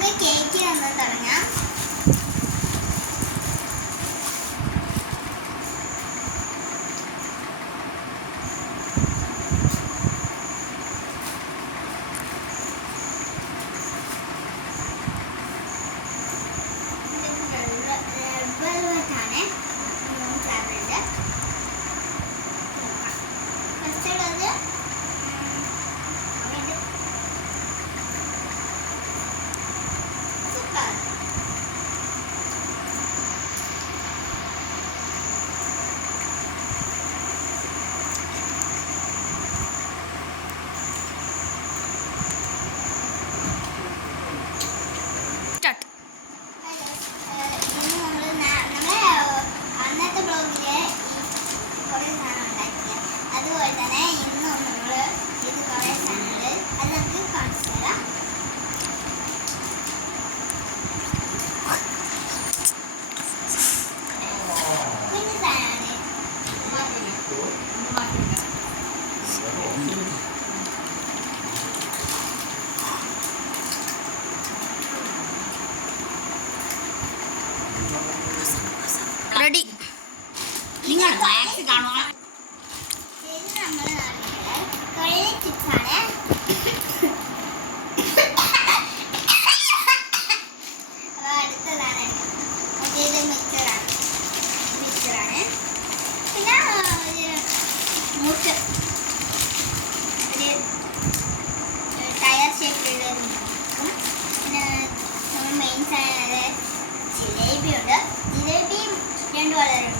നമുക്ക് കേക്ക് നിന്ന് തുടങ്ങാം. അതുപോലെ തന്നെ ഇന്നും നമ്മൾ ഇത് കുറേ സാധനങ്ങൾ അത് നമുക്ക് കാണിച്ചു തരാം. കുഞ്ഞു സാധനമാണ്. റെഡി. നിങ്ങൾ മാക്സ് കാണുക. അടുത്തതാണ് ഇത് മിക്സറാണ്. പിന്നെ മുട്ട് ഒരു ടയർ ഷേപ്പിലുള്ള മുട്ടും. പിന്നെ നമ്മൾ മെയിൻ സാധനം ജിലേബി ഉണ്ട്. ജിലേബിയും 2 കളറുണ്ട്.